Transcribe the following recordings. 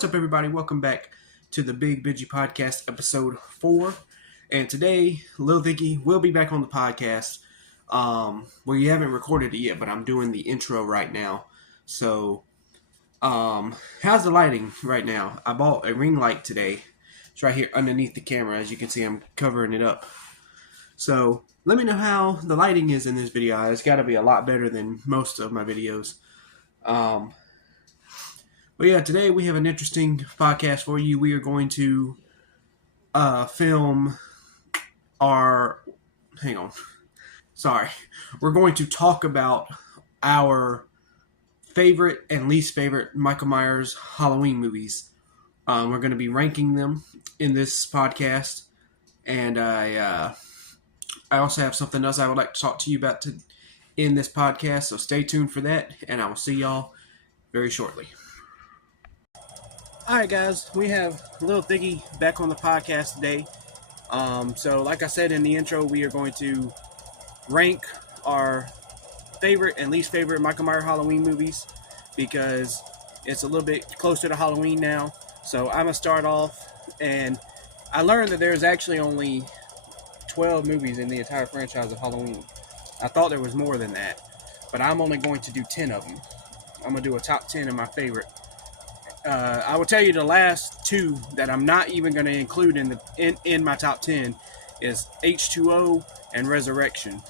What's up, everybody? Welcome back to the Big Bidgy Podcast, episode 4. And today, Lil Vicky will be back on the podcast. You haven't recorded it yet, but I'm doing the intro right now. So, how's the lighting right now? I bought a ring light today. It's right here underneath the camera. As you can see, I'm covering it up. So, let me know how the lighting is in this video. It's got to be a lot better than most of my videos. But yeah, today we have an interesting podcast for you. We are going to film our... Hang on. Sorry. We're going to talk about our favorite and least favorite Michael Myers Halloween movies. We're going to be ranking them in this podcast. And I also have something else I would like to talk to you about in this podcast. So stay tuned for that. And I will see y'all very shortly. Alright guys, we have Lil Thicky back on the podcast today. So like I said in the intro, we are going to rank our favorite and least favorite Michael Myers Halloween movies because it's a little bit closer to Halloween now. So I'm going to start off, and I learned that there's actually only 12 movies in the entire franchise of Halloween. I thought there was more than that, but I'm only going to do 10 of them. I'm going to do a top 10 of my favorite. I will tell you the last two that I'm not even going to include in my top 10 is H2O and Resurrection.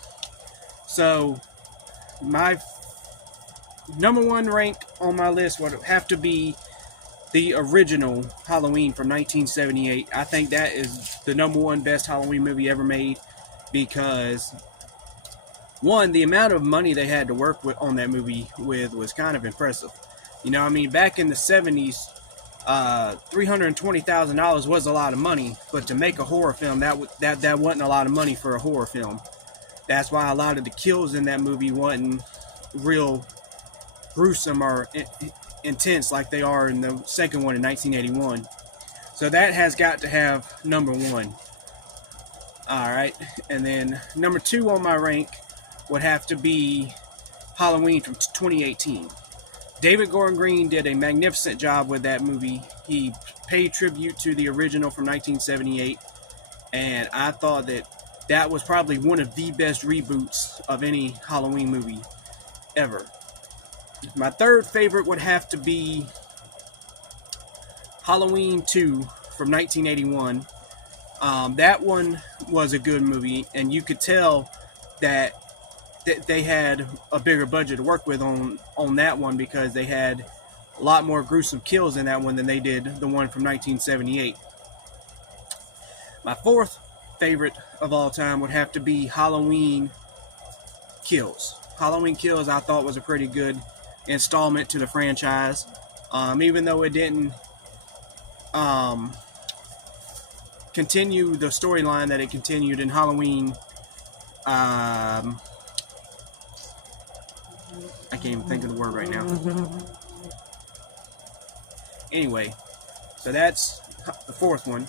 So my number one rank on my list would have to be the original Halloween from 1978. I think that is the number one best Halloween movie ever made because, one, the amount of money they had to work with on that movie with was kind of impressive. You know, I mean, back in the 70s, $320,000 was a lot of money, but to make a horror film, that wasn't a lot of money for a horror film. That's why a lot of the kills in that movie wasn't real gruesome or intense like they are in the second one in 1981. So that has got to have number one. Alright, and then number two on my rank would have to be Halloween from 2018. David Gordon Green did a magnificent job with that movie. He paid tribute to the original from 1978, and I thought that was probably one of the best reboots of any Halloween movie ever. My third favorite would have to be Halloween 2 from 1981. That one was a good movie, and you could tell that they had a bigger budget to work with on that one because they had a lot more gruesome kills in that one than they did the one from 1978. My fourth favorite of all time would have to be Halloween Kills. Halloween Kills I thought was a pretty good installment to the franchise. Even though it didn't continue the storyline that it continued in Halloween I can't even think of the word right now. Anyway, so that's the fourth one.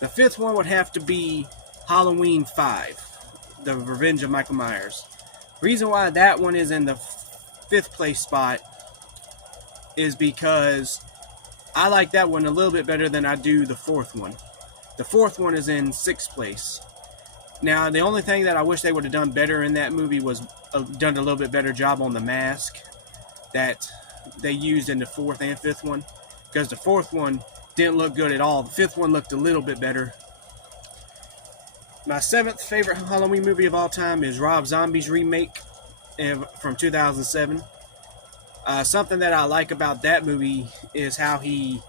The fifth one would have to be Halloween 5, The Revenge of Michael Myers. Reason why that one is in the fifth place spot is because I like that one a little bit better than I do the fourth one. The fourth one is in sixth place. Now, the only thing that I wish they would have done better in that movie was done a little bit better job on the mask that they used in the fourth and fifth one, because the fourth one didn't look good at all. The fifth one looked a little bit better. My seventh favorite Halloween movie of all time is Rob Zombie's remake from 2007. Something that I like about that movie is how he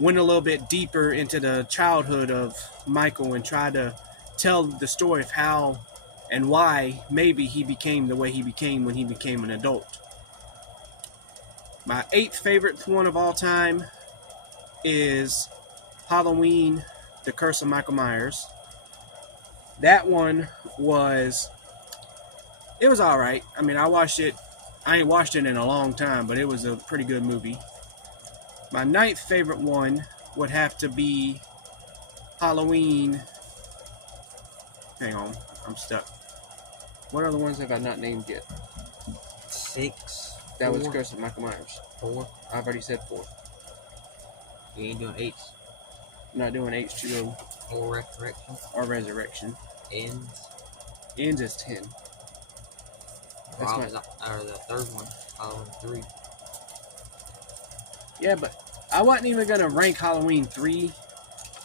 went a little bit deeper into the childhood of Michael and tried to tell the story of how and why maybe he became the way he became when he became an adult. My eighth favorite one of all time is Halloween, The Curse of Michael Myers. That one was alright. I mean, I ain't watched it in a long time, but it was a pretty good movie. My ninth favorite one would have to be Halloween. Hang on, I'm stuck. What other ones have I not named yet? 6. That was Curse of Michael Myers. 4. I've already said 4. We ain't doing H I'm not doing H2O or Resurrection. or Resurrection. Ends. Ends is 10. That's Or the third one, Halloween 3. Yeah, but I wasn't even going to rank Halloween 3,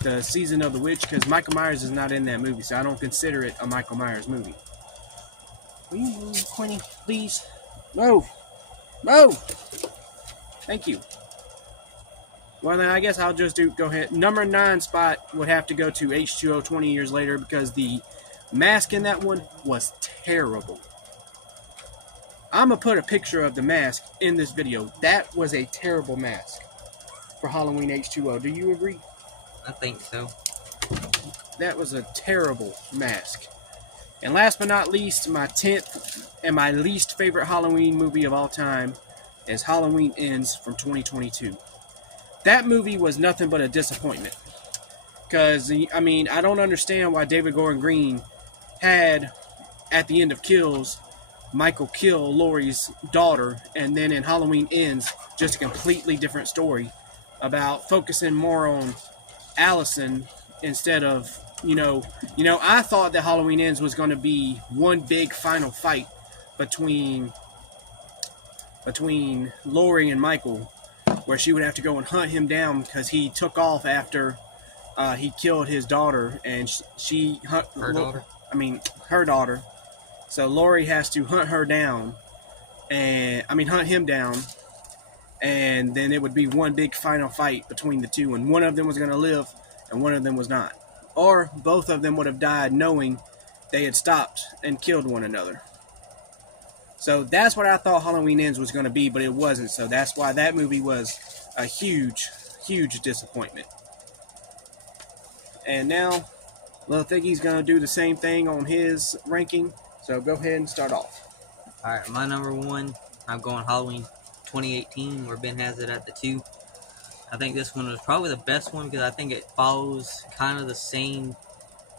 the Season of the Witch, because Michael Myers is not in that movie, so I don't consider it a Michael Myers movie. Will you move, Quinny, please? Move! Move! Thank you. Well, then I guess I'll just go ahead. Number 9 spot would have to go to H2O 20 years later, because the mask in that one was terrible. I'm going to put a picture of the mask in this video. That was a terrible mask for Halloween H2O. Do you agree? I think so. That was a terrible mask. And last but not least, my 10th and my least favorite Halloween movie of all time is Halloween Ends from 2022. That movie was nothing but a disappointment. Because, I mean, I don't understand why David Gordon Green had, at the end of Kills, Michael kill Laurie's daughter, and then in Halloween Ends, just a completely different story about focusing more on Allison instead of, I thought that Halloween Ends was going to be one big final fight between Laurie and Michael, where she would have to go and hunt him down because he took off after he killed his daughter, and her daughter. So Laurie has to hunt him down, and then it would be one big final fight between the two, and one of them was going to live, and one of them was not. Or both of them would have died knowing they had stopped and killed one another. So that's what I thought Halloween Ends was going to be, but it wasn't. So that's why that movie was a huge, huge disappointment. And now, Lil Thiggy's going to do the same thing on his ranking. So go ahead and start off. Alright, my number 1, I'm going Halloween 2018, where Ben has it at the 2. I think this one was probably the best one because I think it follows kind of the same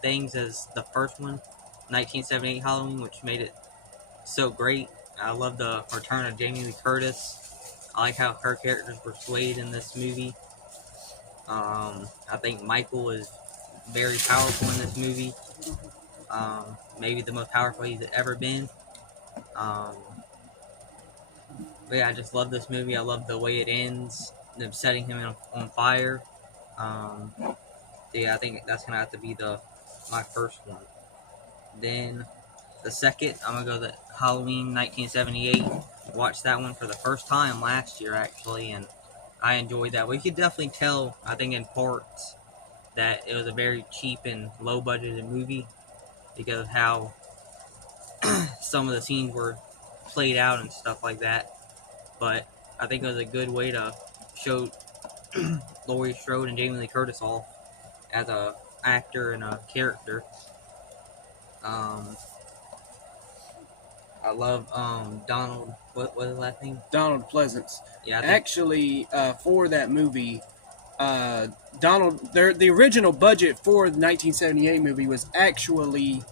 things as the first one, 1978 Halloween, which made it so great. I love the return of Jamie Lee Curtis. I like how her characters were swayed in this movie. I think Michael is very powerful in this movie. Maybe the most powerful he's ever been. But yeah, I just love this movie. I love the way it ends, them setting him on fire. Yeah, I think that's gonna have to be my first one. Then the second, I'm gonna go the Halloween 1978. Watched that one for the first time last year, actually, and I enjoyed that. We could definitely tell, I think, in parts, that it was a very cheap and low-budgeted movie because of how some of the scenes were played out and stuff like that. But I think it was a good way to show Laurie Strode and Jamie Lee Curtis off as a actor and a character. I love Donald. What was his last name? Donald Pleasance. Yeah. Actually, for that movie, the original budget for the 1978 movie was actually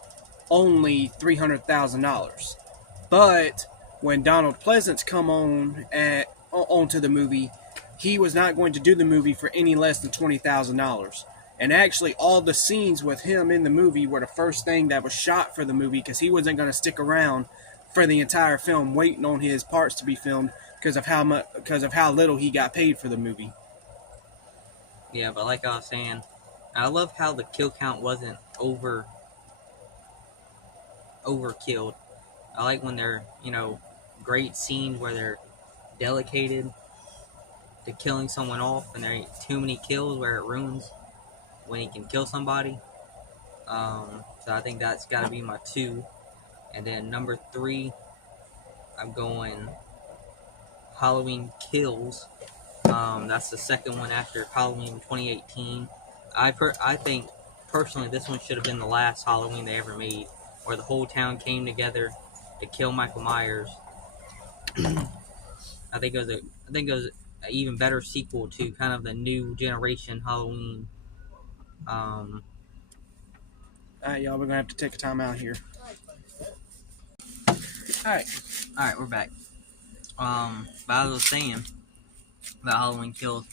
only $300,000. But when Donald Pleasance come onto the movie, he was not going to do the movie for any less than $20,000. And actually, all the scenes with him in the movie were the first thing that was shot for the movie because he wasn't going to stick around for the entire film waiting on his parts to be filmed because of how little he got paid for the movie. Yeah, but like I was saying, I love how the kill count wasn't overkilled. I like when they're, great scenes where they're dedicated to killing someone off and there ain't too many kills where it ruins when he can kill somebody. So I think that's got to be my 2. And then number 3, I'm going Halloween Kills. That's the second one after Halloween 2018. I think, personally, this one should have been the last Halloween they ever made, where the whole town came together to kill Michael Myers. I think it was an even better sequel to kind of the new generation Halloween. Alright, y'all, we're gonna have to take a time out here. Alright, we're back. But I was saying about Halloween Kills.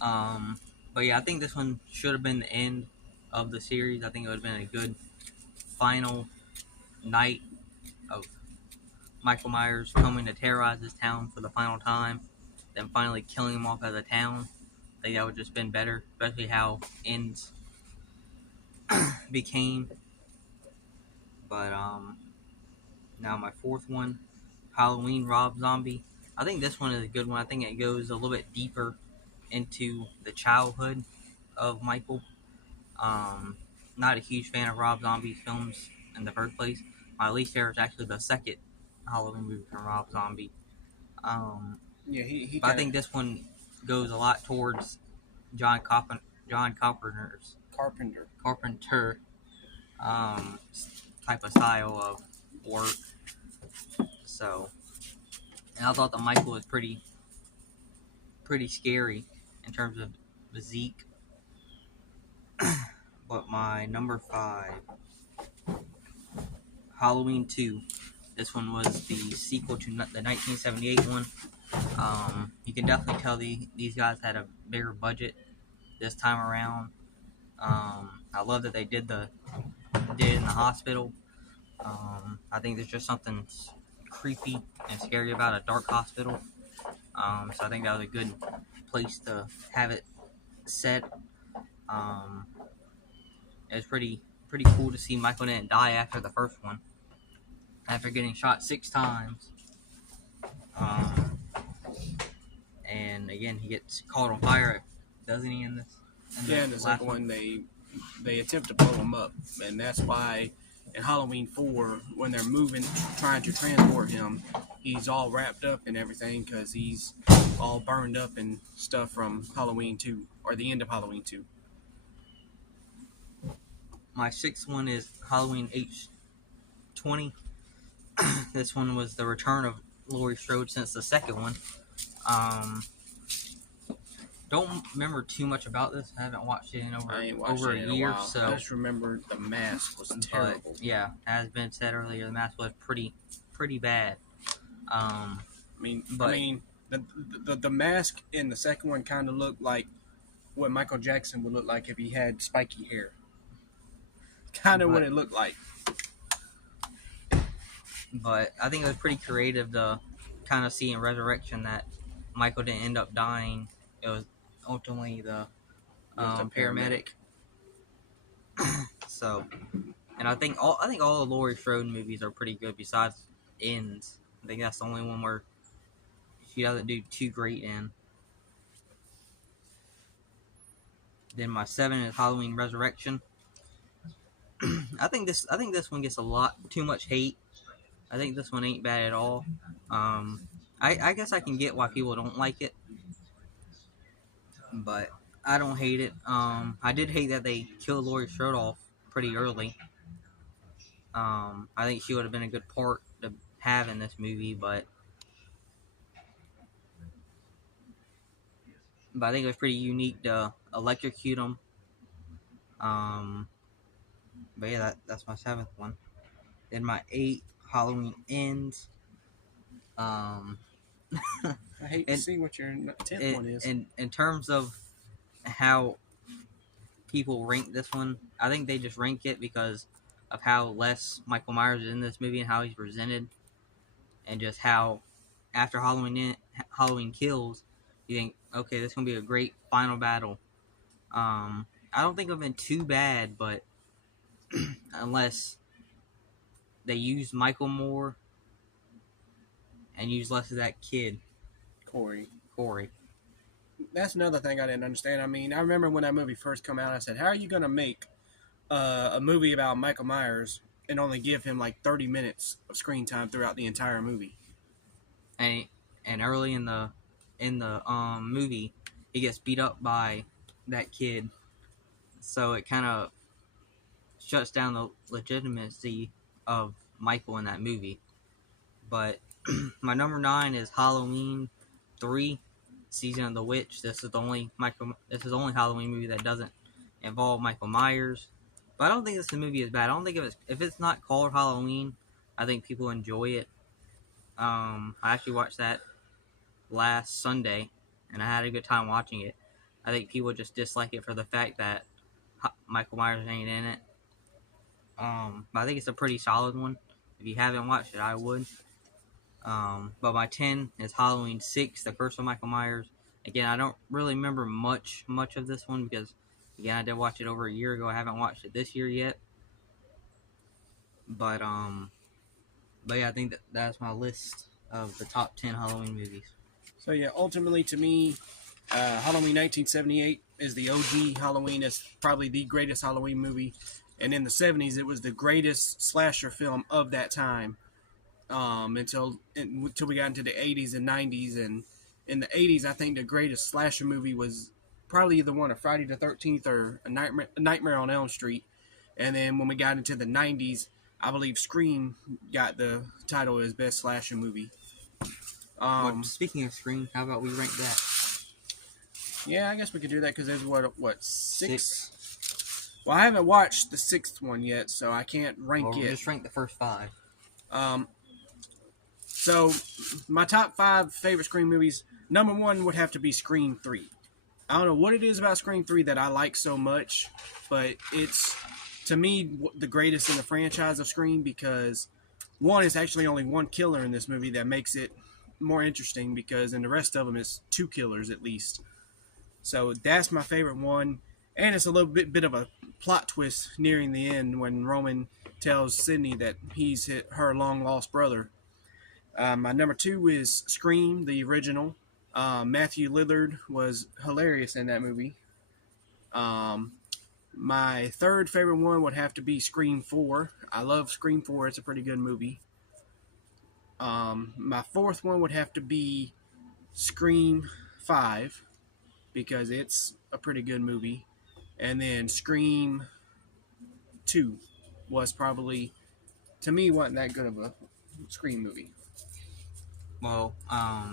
But yeah, I think this one should have been the end of the series. I think it would have been a good final night of Michael Myers coming to terrorize his town for the final time, then finally killing him off as a town. I think that would have just been better, especially how ends became. But now my fourth one, Halloween Rob Zombie. I think this one is a good one. I think it goes a little bit deeper into the childhood of Michael. Um, Not a huge fan of Rob Zombie's films in the first place. My least favorite is actually the second Halloween movie from Rob Zombie. Um, Yeah, he but I kind think of this one goes a lot towards John Carpenter's Carpenter. Carpenter um, type of style of work. So, and I thought the Michael was pretty scary in terms of physique. But my number 5, Halloween 2. This one was the sequel to the 1978 one. You can definitely tell these guys had a bigger budget this time around. I love that they did it in the hospital. I think there's just something creepy and scary about a dark hospital. So I think that was a good place to have it set. Um, it was pretty cool to see Michael didn't die after the first one, after getting shot 6 times. Um, and again, he gets caught on fire, doesn't he? In The last second one they attempt to blow him up, and that's why in Halloween 4, when they're trying to transport him, he's all wrapped up and everything because he's all burned up and stuff from Halloween 2 or the end of Halloween 2. My 6th one is Halloween H20. This one was the return of Laurie Strode since the second one. Don't remember too much about this. I haven't watched it in over a year. So I just remember the mask was terrible. But yeah, as Ben said earlier, the mask was pretty bad. I mean, the mask in the second one kind of looked like what Michael Jackson would look like if he had spiky hair. Kind of what it looked like. But I think it was pretty creative to kind of see in Resurrection that Michael didn't end up dying. It was ultimately the paramedic. So, and I think all the Laurie Strode movies are pretty good. Besides Ends, I think that's the only one where she doesn't do too great in. Then my 7 is Halloween Resurrection. I think this one gets a lot too much hate. I think this one ain't bad at all. I guess I can get why people don't like it, but I don't hate it. I did hate that they killed Laurie Strode off pretty early. I think she would have been a good part to have in this movie, but I think it was pretty unique to electrocute them. But yeah, that's my 7th one. Then my 8, Halloween Ends. I hate to see what your 10th one is. In terms of how people rank this one, I think they just rank it because of how less Michael Myers is in this movie and how he's presented, and just how after Halloween Kills, you think, okay, this is gonna be a great final battle. I don't think I've been too bad, but unless they use Michael more and use less of that kid, Corey. That's another thing I didn't understand. I mean, I remember when that movie first came out, I said, how are you going to make a movie about Michael Myers and only give him like 30 minutes of screen time throughout the entire movie? And early in the movie, he gets beat up by that kid, so it kind of shuts down the legitimacy of Michael in that movie. But my number 9 is Halloween 3, Season of the Witch. This is the only Halloween movie that doesn't involve Michael Myers. But I don't think this movie is bad. I don't think if it's not called Halloween, I think people enjoy it. I actually watched that last Sunday, and I had a good time watching it. I think people just dislike it for the fact that Michael Myers ain't in it. But I think it's a pretty solid one. If you haven't watched it, I would. But my 10 is Halloween 6, the first one, Michael Myers. Again, I don't really remember much of this one because, again, I did watch it over a year ago. I haven't watched it this year yet. But yeah, I think that's my list of the top 10 Halloween movies. So yeah, ultimately to me, Halloween 1978 is the OG Halloween. It's probably the greatest Halloween movie. And in the 70s, it was the greatest slasher film of that time. Until we got into the 80s and 90s. And in the 80s, I think the greatest slasher movie was probably either one of Friday the 13th or a Nightmare on Elm Street. And then when we got into the 90s, I believe Scream got the title as best slasher movie. Speaking of Scream, how about we rank that? Yeah, I guess we could do that because there's what six? Well, I haven't watched the sixth one yet, so I can't rank We'll it. just rank the first 5. So my top 5 favorite Scream movies. Number 1 would have to be Scream 3. I don't know what it is about Scream 3 that I like so much, but it's, to me, the greatest in the franchise of Scream because, one, it's actually only one killer in this movie that makes it more interesting because in the rest of them, it's 2 killers at least. So that's my favorite one. And it's a little bit of a plot twist nearing the end when Roman tells Sidney that he's her long-lost brother. My number 2 is Scream, the original. Matthew Lillard was hilarious in that movie. My third favorite one would have to be Scream 4. I love Scream 4. It's a pretty good movie. My fourth one would have to be Scream 5 because it's a pretty good movie. And then Scream 2 was probably, to me, wasn't that good of a Scream movie. Well,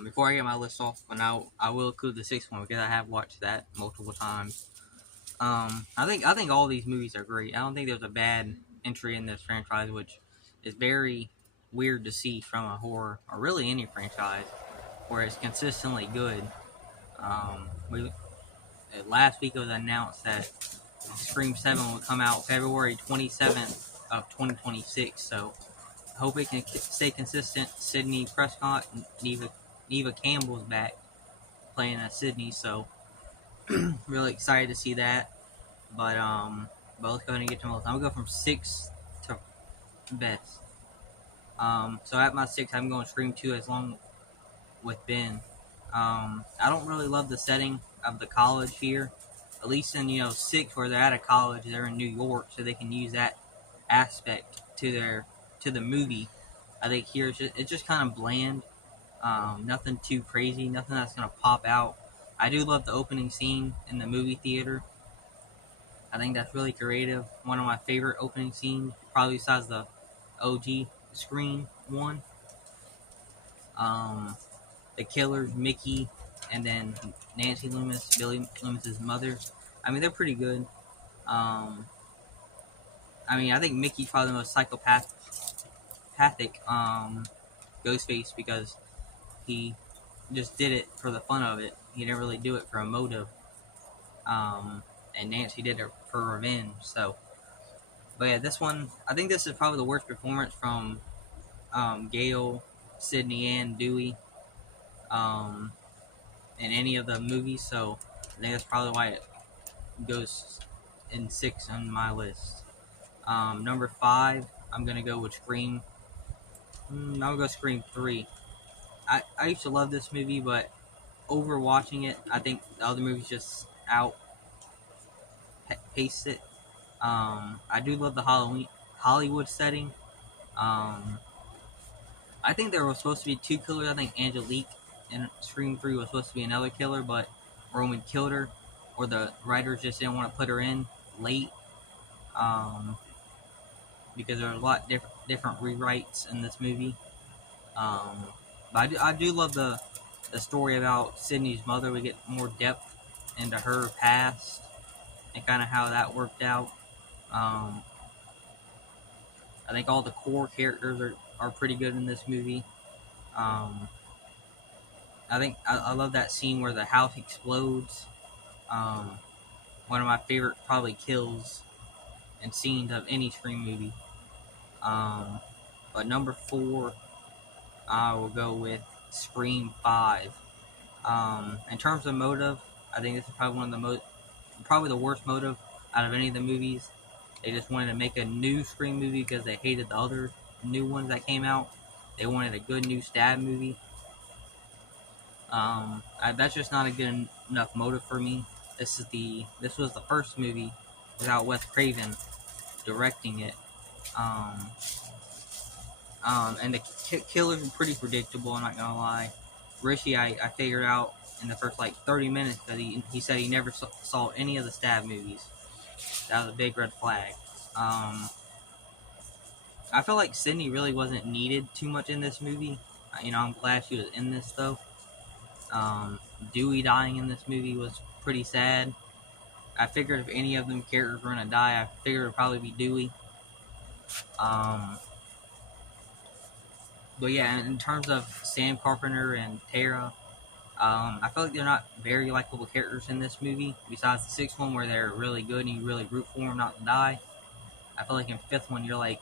before I get my list off, but now I will include the 6th one because I have watched that multiple times. I think all these movies are great. I don't think there's a bad entry in this franchise, which is very weird to see from a horror or really any franchise where it's consistently good. Last week it was announced that Scream 7 will come out February 27th of 2026. So I hope it can stay consistent. Sidney Prescott and Neva Campbell's back playing as Sidney, so really excited to see that. But let's go ahead and get to my list. I'm gonna go from 6 to best. So at my 6, I'm going Scream 2 as long with Ben. I don't really love the setting of the college here. At least in 6, where they're at a college, they're in New York, so they can use that aspect to the movie. I think here it's just kind of bland. Nothing too crazy, nothing that's gonna pop out. I do love the opening scene in the movie theater. I think that's really creative. One of my favorite opening scenes, probably besides the OG Scream one. The killers, Mickey, and then Nancy Loomis, Billy Loomis's mother. I mean, they're pretty good. I think Mickey's probably the most psychopathic Ghostface because he just did it for the fun of it. He didn't really do it for a motive. And Nancy did it for revenge. So, but yeah, this one, I think this is probably the worst performance from Gale, Sidney, and Dewey in any of the movies. So I think that's probably why it goes in 6 on my list. Number 5, I'm gonna go with Scream. I'll go Scream 3. I used to love this movie, but over watching it, I think the other movies just outpace it. I do love the Hollywood setting. I think there was supposed to be 2 killers. I think Angelique in Scream 3 was supposed to be another killer, but Roman killed her, or the writers just didn't want to put her in late. Because there are a lot different rewrites in this movie. But I do love the story about Sidney's mother. We get more depth into her past and kind of how that worked out. I think all the core characters are pretty good in this movie. I think I love that scene where the house explodes Um, One of my favorite probably kills and scenes of any Scream movie. Um, but number 4, I will go with Scream 5. In terms of motive, I think this is probably one of the probably the worst motive out of any of the movies. They just wanted to make a new Scream movie because they hated the other new ones that came out. They wanted a good new stab movie. That's just not a good enough motive for me. This was the first movie without Wes Craven directing it. Um, and the killers were pretty predictable. I'm not gonna lie. Richie, I figured out in the first like 30 minutes that he said he never saw any of the stab movies. That was a big red flag. I feel like Sydney really wasn't needed too much in this movie. I'm glad she was in this though. Dewey dying in this movie was pretty sad. I figured if any of them characters were gonna die, I figured it would probably be Dewey. But yeah, in terms of Sam Carpenter and Tara, I feel like they're not very likable characters in this movie. Besides the sixth one where they're really good and you really root for them not to die. I feel like in fifth one you're like,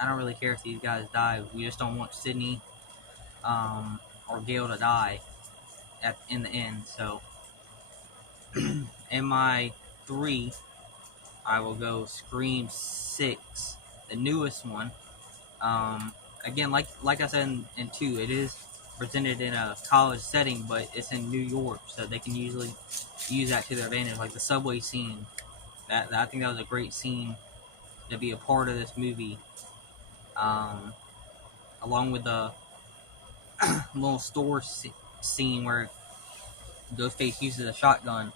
I don't really care if these guys die. We just don't want Sydney or Gail to die in the end. So in my 3, I will go Scream 6, the newest one. Again, like I said in 2, it is presented in a college setting, but it's in New York, so they can usually use that to their advantage. Like the subway scene, that I think that was a great scene to be a part of this movie. Along with the little store scene where Ghostface uses a shotgun.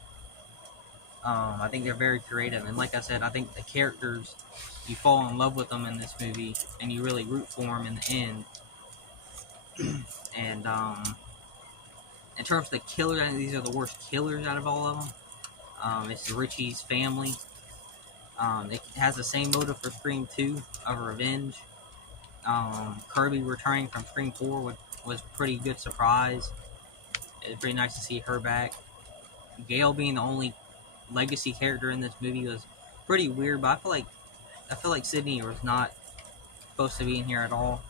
I think they're very creative, and like I said, I think the characters, you fall in love with them in this movie, and you really root for them in the end. And in terms of the killers, I think these are the worst killers out of all of them. It's Richie's family. It has the same motive for Scream 2 of revenge. Kirby returning from Scream 4 was a pretty good surprise. It was pretty nice to see her back. Gail being the only legacy character in this movie was pretty weird, but I feel like Sydney was not supposed to be in here at all.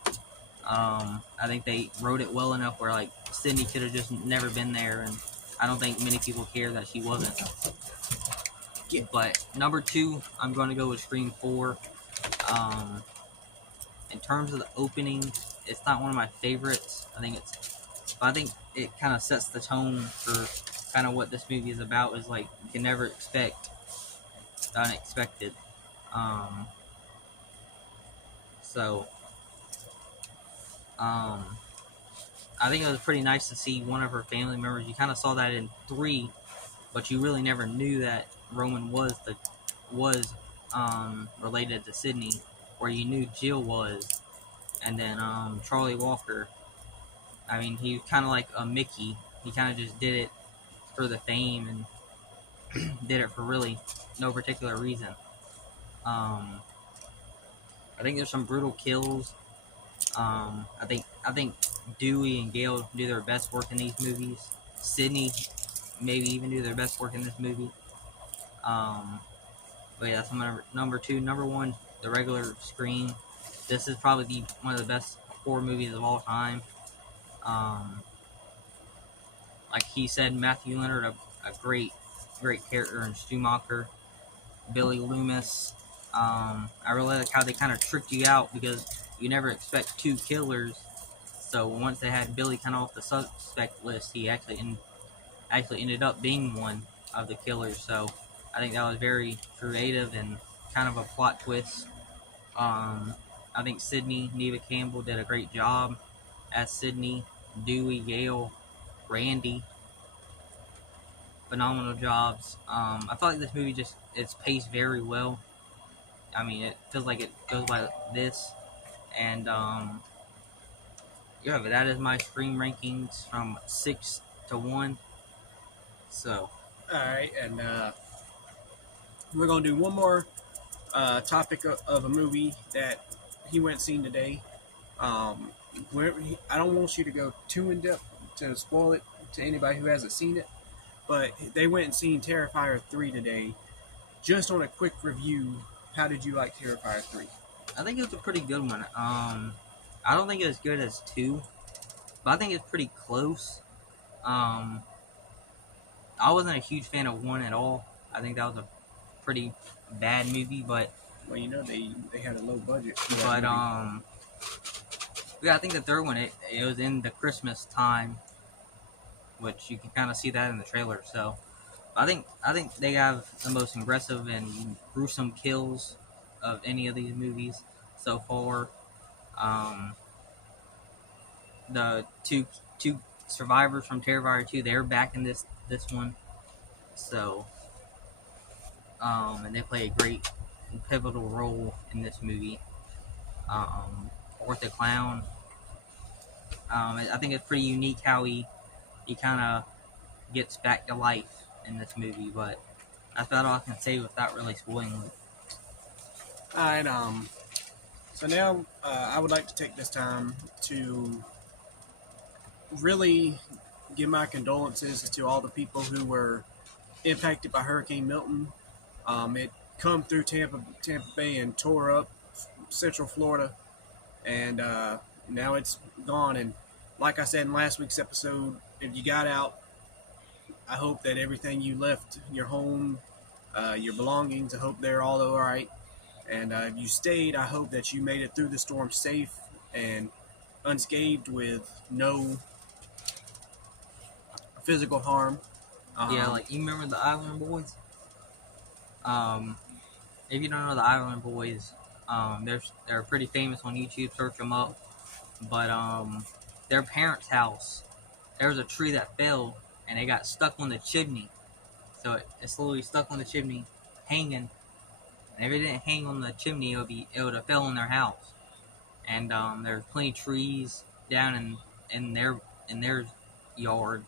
I think they wrote it well enough where like Sydney could have just never been there, and I don't think many people care that she wasn't. Yeah. But number 2, I'm going to go with Scream 4. In terms of the opening, it's not one of my favorites. I think it kind of sets the tone for kind of what this movie is about. Is like you can never expect the unexpected. I think it was pretty nice to see one of her family members. You kind of saw that in 3, but you really never knew that Roman was related to Sydney, where you knew Jill was, and then Charlie Walker. I mean, he was kind of like a Mickey. He kind of just did it for the fame and did it for really no particular reason. I think there's some brutal kills. I think Dewey and Gail do their best work in these movies. Sydney maybe even do their best work in this movie. But yeah, that's number 2. Number 1, the regular Scream. This is probably one of the best horror movies of all time. Like he said, Matthew Leonard, a great character in Schumacher. Billy Loomis. I really like how they kind of tricked you out because you never expect 2 killers. So once they had Billy kind of off the suspect list, he actually ended up being one of the killers. So I think that was very creative and kind of a plot twist. I think Sydney Neva Campbell did a great job as Sydney. Dewey, Gail, Randy, phenomenal jobs. I feel like this movie it's paced very well. I mean, it feels like it goes by this, and yeah, but that is my Scream rankings from 6 to 1. So, all right, and we're gonna do one more topic of a movie that he went and seen today. I don't want you to go too in depth to spoil it to anybody who hasn't seen it. but they went and seen Terrifier 3 today. Just on a quick review, how did you like Terrifier 3? I think it was a pretty good one. I don't think it was good as 2, but I think it's pretty close. Um, I wasn't a huge fan of 1 at all. I think that was a pretty bad movie, but Well, you know they had a low budget for that but movie. yeah, I think the third one it was in the Christmas time, which you can kind of see that in the trailer. So I think they have the most aggressive and gruesome kills of any of these movies so far. Um, the two survivors from Terrifier 2, they're back in this one. So and they play a great and pivotal role in this movie. Art the Clown. I think it's pretty unique how he kind of gets back to life in this movie, but that's about all I can say without really spoiling it. All right. So now I would like to take this time to really give my condolences to all the people who were impacted by Hurricane Milton. It come through Tampa Bay and tore up Central Florida, and now it's gone. And like I said in last week's episode, if you got out, I hope that everything you left, your home, your belongings, I hope they're all right. And if you stayed, I hope that you made it through the storm safe and unscathed with no physical harm. Yeah, like you remember the Island Boys? If you don't know the Island Boys, they're pretty famous on YouTube. Search them up. But their parents' house, there was a tree that fell and it got stuck on the chimney. So it slowly stuck on the chimney, hanging. And if it didn't hang on the chimney, it would have fell on their house. And there's plenty of trees down in their yard.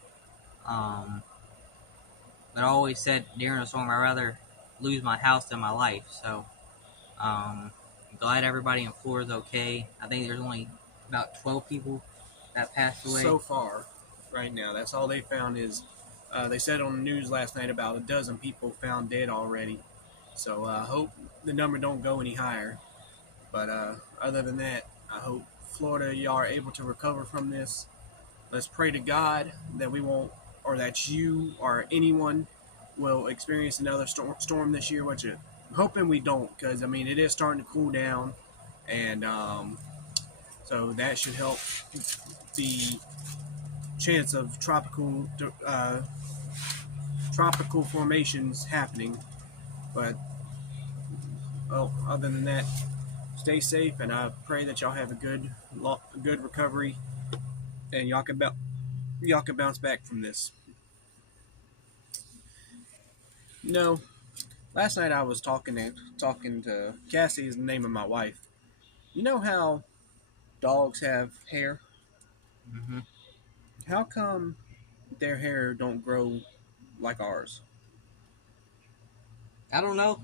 But I always said during a storm, I'd rather lose my house than my life. So I'm glad everybody in Florida's okay. I think there's only about 12 people that passed away. So far, right now, that's all they found is they said on the news last night about a dozen people found dead already. So I hope the number don't go any higher. But other than that, I hope Florida, y'all are able to recover from this. Let's pray to God that we won't, or that you or anyone will experience another storm this year, which I'm hoping we don't, because, I mean, it is starting to cool down. And so that should help the chance of tropical formations happening. But other than that, stay safe, and I pray that y'all have a good recovery, and y'all can bounce back from this. No, last night I was talking to Cassie, is the name of my wife. You know how dogs have hair? Mm-hmm. How come their hair don't grow like ours? I don't know.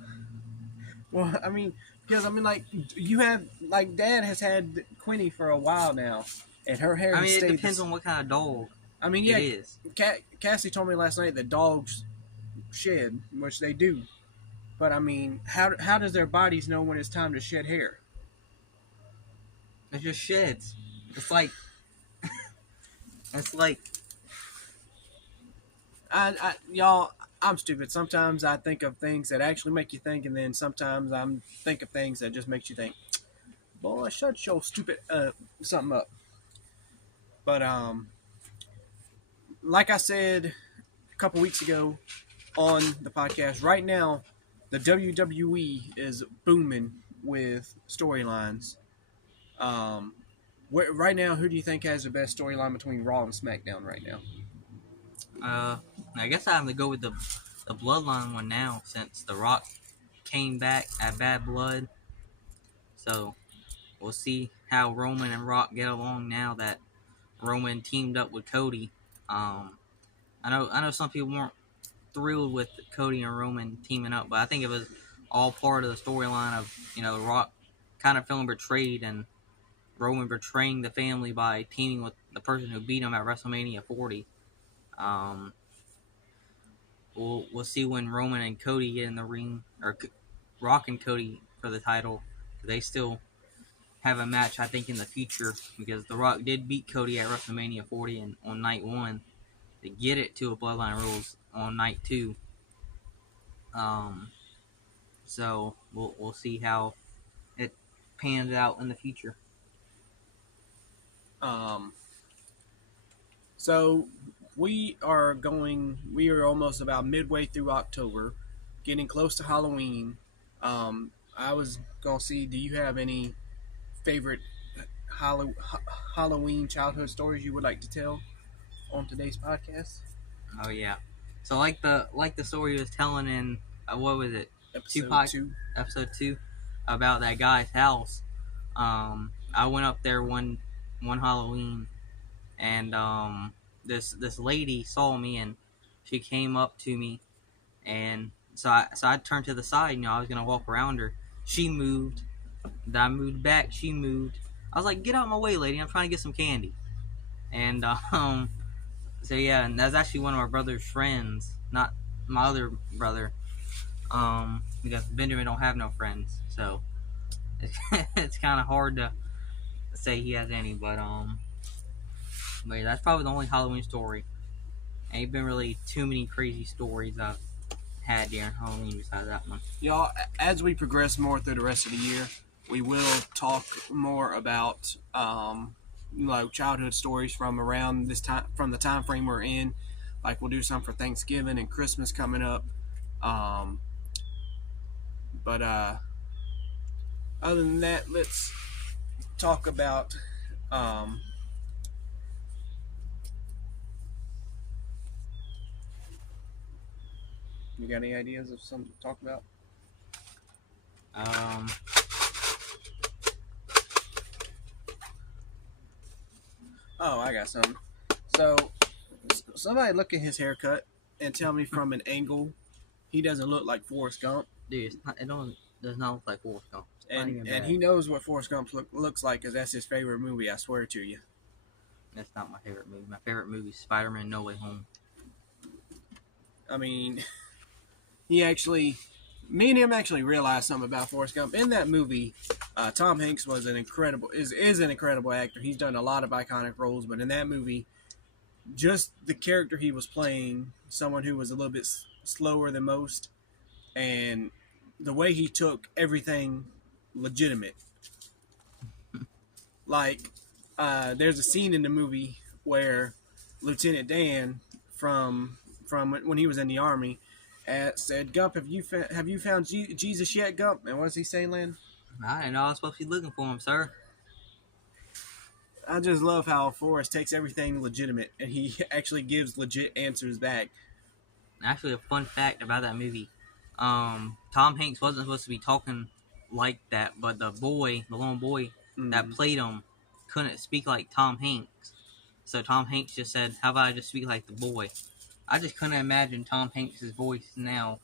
Well, I mean, because like you have, like, Dad has had Quinny for a while now, and her hair. I mean, it depends on what kind of dog. I mean, yeah, it is. Cassie told me last night that dogs shed, which they do, but I mean, how does their bodies know when it's time to shed hair? It just sheds. It's like Y'all, I'm stupid. Sometimes I think of things that actually make you think, and then sometimes I'm think of things that just makes you think. Boy, shut your stupid something up. But like I said a couple weeks ago on the podcast, right now the WWE is booming with storylines. Right now, who do you think has the best storyline between Raw and SmackDown right now? I guess I have to go with the Bloodline one now, since The Rock came back at Bad Blood. So we'll see how Roman and Rock get along now that Roman teamed up with Cody. I know some people weren't thrilled with Cody and Roman teaming up, but I think it was all part of the storyline of, Rock kind of feeling betrayed and Roman betraying the family by teaming with the person who beat him at WrestleMania 40. we'll see when Roman and Cody get in the ring, or Rock and Cody for the title. They still have a match, I think, in the future, because The Rock did beat Cody at WrestleMania 40 and on night 1 to get it to a Bloodline Rules on night 2. So we'll see how it pans out in the future. So we are almost about midway through October, getting close to Halloween. I was gonna see, do you have any favorite Halloween childhood stories you would like to tell on today's podcast? Oh yeah. So like the story he was telling in what was it? Episode 2 about that guy's house. I went up there one Halloween, and this lady saw me, and she came up to me, and so I turned to the side. I was gonna walk around her. She moved. Then I moved back. She moved. I was like, "Get out of my way, lady! I'm trying to get some candy." And so yeah, and that's actually one of my brother's friends, not my other brother. Because Benjamin don't have no friends, so it's kind of hard to say he has any. But yeah, that's probably the only Halloween story. Ain't been really too many crazy stories I've had during Halloween besides that one. Y'all, as we progress more through the rest of the year, we will talk more about childhood stories from around this time, from the time frame we're in. Like we'll do some for Thanksgiving and Christmas coming up. But other than that, let's talk about you got any ideas of something to talk about? Oh, I got something. So, somebody look at his haircut and tell me from an angle he doesn't look like Forrest Gump. Dude, does not look like Forrest Gump. And he knows what Forrest Gump looks like because that's his favorite movie, I swear to you. That's not my favorite movie. My favorite movie is Spider-Man No Way Home. I mean, me and him actually realized something about Forrest Gump. In that movie, Tom Hanks was an incredible actor. He's done a lot of iconic roles, but in that movie, just the character he was playing, someone who was a little bit slower than most, and the way he took everything legitimate. Like, there's a scene in the movie where Lieutenant Dan from when he was in the Army said, "Gump, have you found Jesus yet, Gump?" And what does he say, Lynn? I didn't know I was supposed to be looking for him, sir. I just love how Forrest takes everything legitimate and he actually gives legit answers back. Actually, a fun fact about that movie: Tom Hanks wasn't supposed to be talking like that, but the lone boy that played him couldn't speak like Tom Hanks. So Tom Hanks just said, "How about I just speak like the boy?" I just couldn't imagine Tom Hanks' voice now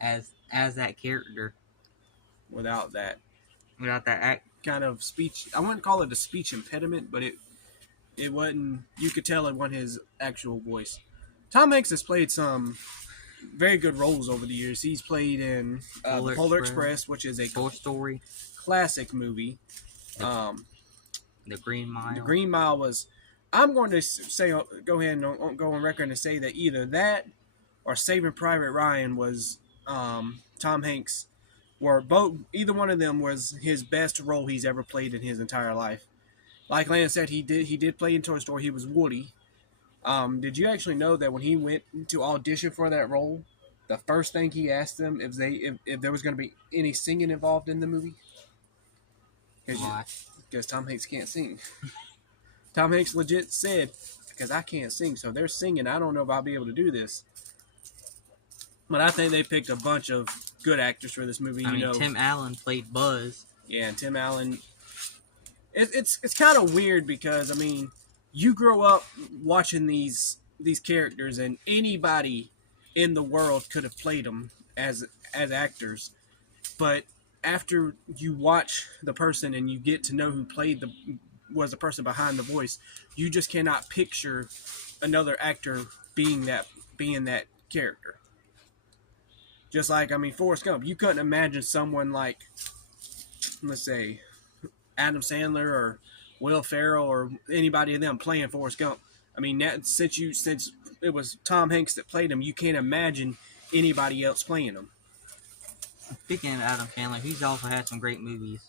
as that character without that act. Kind of speech. I wouldn't call it a speech impediment, but it wasn't. You could tell it wasn't his actual voice. Tom Hanks has played some very good roles over the years. He's played in Polar Express, which is a Toy Story classic movie. The Green Mile. The Green Mile was. I'm going to say, go ahead and go on record and say that either that or Saving Private Ryan was Tom Hanks. Were both, either one of them was his best role he's ever played in his entire life. Like Lance said, he did play in Toy Story. He was Woody. Did you actually know that when he went to audition for that role, the first thing he asked them if there was going to be any singing involved in the movie? Why? Because Tom Hanks can't sing. Tom Hanks legit said, "Because I can't sing, so they're singing. I don't know if I'll be able to do this." But I think they picked a bunch of good actors for this movie. Tim Allen played Buzz. Yeah, and Tim Allen. It's kind of weird because you grow up watching these characters, and anybody in the world could have played them as actors. But after you watch the person and you get to know who was the person behind the voice, you just cannot picture another actor being that character. Just like, I mean, Forrest Gump. You couldn't imagine someone like, let's say, Adam Sandler or Will Ferrell or anybody of them playing Forrest Gump. I mean, since it was Tom Hanks that played him, you can't imagine anybody else playing him. Speaking of Adam Sandler, he's also had some great movies.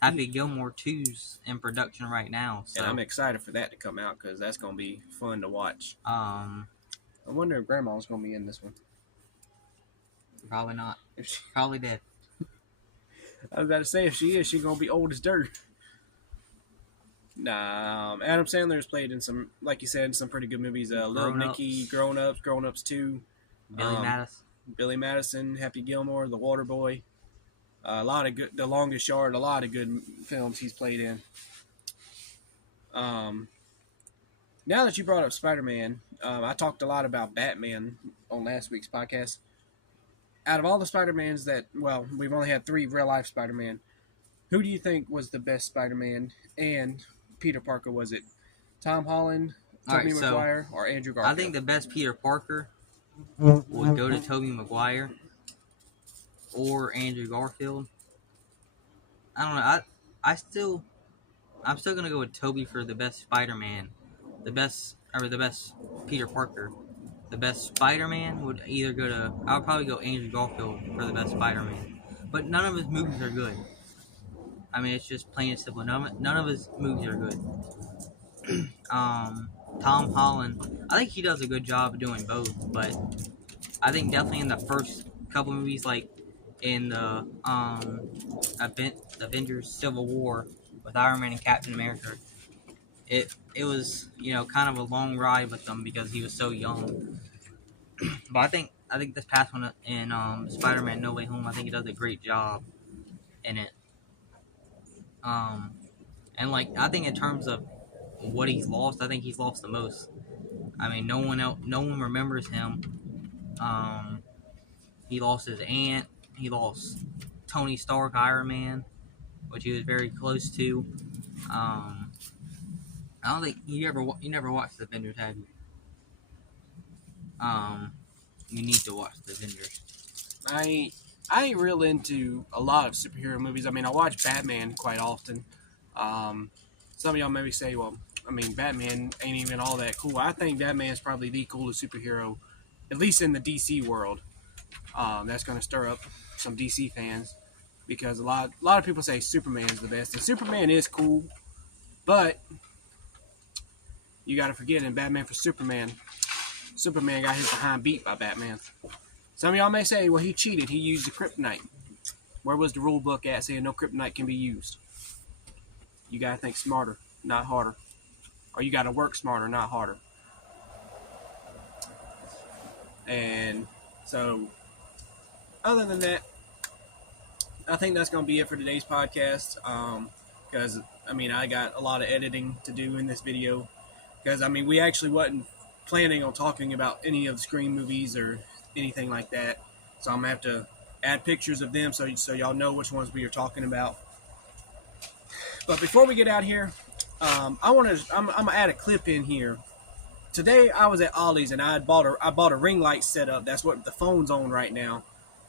Happy Gilmore 2's in production right now. So. And I'm excited for that to come out because that's going to be fun to watch. I Um, wonder if Grandma's going to be in this one. Probably not. Probably dead. I was about to say, if she is, she's going to be old as dirt. Nah, Adam Sandler's played in some, like you said, some pretty good movies. Little Nicky, Grown Ups 2. Billy Madison, Happy Gilmore, The Water Boy. A lot of good, The Longest Yard, a lot of good films he's played in. Now that you brought up Spider-Man, I talked a lot about Batman on last week's podcast. Out of all the Spider-Mans we've only had 3 real-life Spider-Man. Who do you think was the best Spider-Man and Peter Parker? Was it Tom Holland, Tobey Maguire, or Andrew Garfield? I think the best Peter Parker would go to Tobey Maguire or Andrew Garfield. I don't know. I'm still gonna go with Tobey for the best Spider-Man. The best Peter Parker. The best Spider-Man would either go to... I would probably go Andrew Garfield for the best Spider-Man. But none of his movies are good. I mean, it's just plain and simple. None of his movies are good. Tom Holland, I think he does a good job of doing both. But I think definitely in the first couple movies, like in the Avengers Civil War with Iron Man and Captain America, it was, kind of a long ride with them because he was so young. But I think this past one in Spider-Man No Way Home, I think he does a great job in it. And I think in terms of what he's lost, I think he's lost the most. I mean, no one remembers him. He lost his aunt. He lost Tony Stark, Iron Man, which he was very close to. I don't think you never watched the Avengers, have you? You need to watch the Avengers. I ain't real into a lot of superhero movies. I mean, I watch Batman quite often. Some of y'all maybe say, well, I mean, Batman ain't even all that cool. I think Batman's probably the coolest superhero, at least in the DC world. That's going to stir up some DC fans because a lot of people say Superman's the best. And Superman is cool, but you got to forget in Batman for Superman got his behind beat by Batman. Some of y'all may say, well, he cheated. He used the kryptonite. Where was the rule book at saying no kryptonite can be used? You got to think smarter, not harder. Or you got to work smarter, not harder. And so, other than that, I think that's going to be it for today's podcast. Because, I got a lot of editing to do in this video. Because, we actually wasn't planning on talking about any of the Scream movies or anything like that. So I'm going to have to add pictures of them so y'all know which ones we are talking about. But before we get out here, I'm going to add a clip in here. Today I was at Ollie's and I bought a ring light setup. That's what the phone's on right now.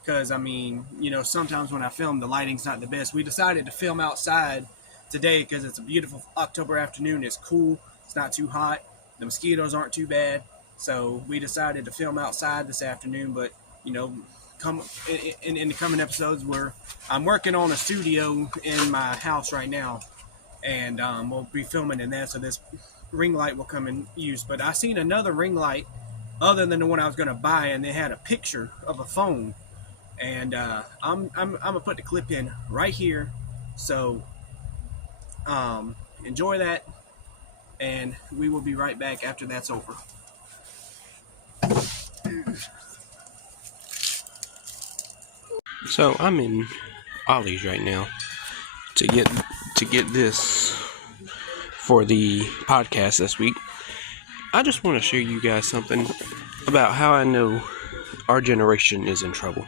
Because, sometimes when I film, the lighting's not the best. We decided to film outside today because it's a beautiful October afternoon. It's cool. It's not too hot. The mosquitoes aren't too bad. So we decided to film outside this afternoon. But, come in the coming episodes where I'm working on a studio in my house right now. And we'll be filming in that. So this ring light will come in use. But I seen another ring light other than the one I was going to buy. And they had a picture of a phone. And I'm going to put the clip in right here. So enjoy that. And we will be right back after that's over. So I'm in Ollie's right now to get this for the podcast this week. I just want to share you guys something about how I know our generation is in trouble.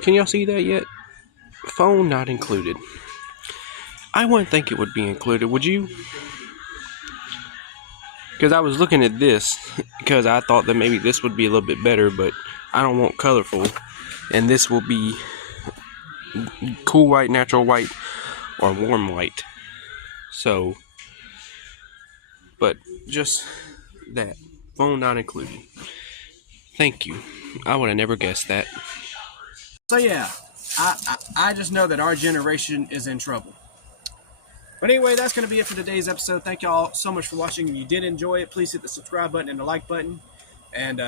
Can y'all see that yet? Phone not included. I wouldn't think it would be included, would you? Because I was looking at this because I thought that maybe this would be a little bit better, but I don't want colorful. And this will be cool white, natural white, or warm white. So, but just that. Phone not included. Thank you. I would have never guessed that. So yeah, I just know that our generation is in trouble. But anyway, that's going to be it for today's episode. Thank y'all so much for watching. If you did enjoy it, please hit the subscribe button and the like button. And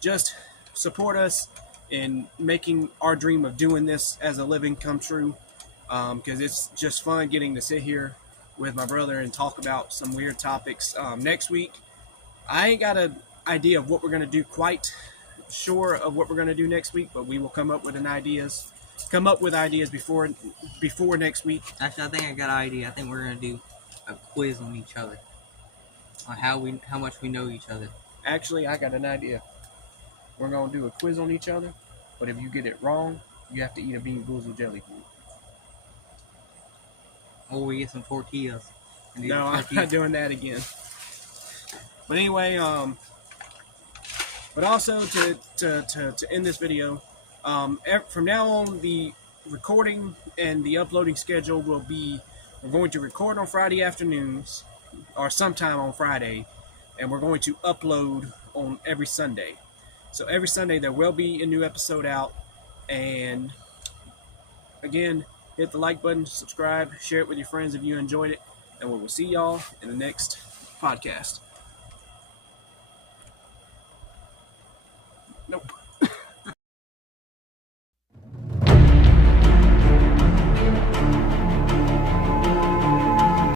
just support us in making our dream of doing this as a living come true. Because it's just fun getting to sit here with my brother and talk about some weird topics. Next week, I ain't got an idea of what we're going to do, quite sure of what we're going to do next week, but we will come up with ideas before next week. Actually, I think I got an idea. I think we're gonna do a quiz on each other, on how much we know each other. Actually, I got an idea. We're gonna do a quiz on each other, but if you get it wrong, you have to eat a Bean Boozled jelly bean. Or we get some tortillas. No, I'm not doing that again. But anyway, but also to end this video, from now on, the recording and the uploading schedule will be, we're going to record on Friday afternoons, or sometime on Friday, and we're going to upload on every Sunday. So every Sunday there will be a new episode out, and again, hit the like button, subscribe, share it with your friends if you enjoyed it, and we will see y'all in the next podcast.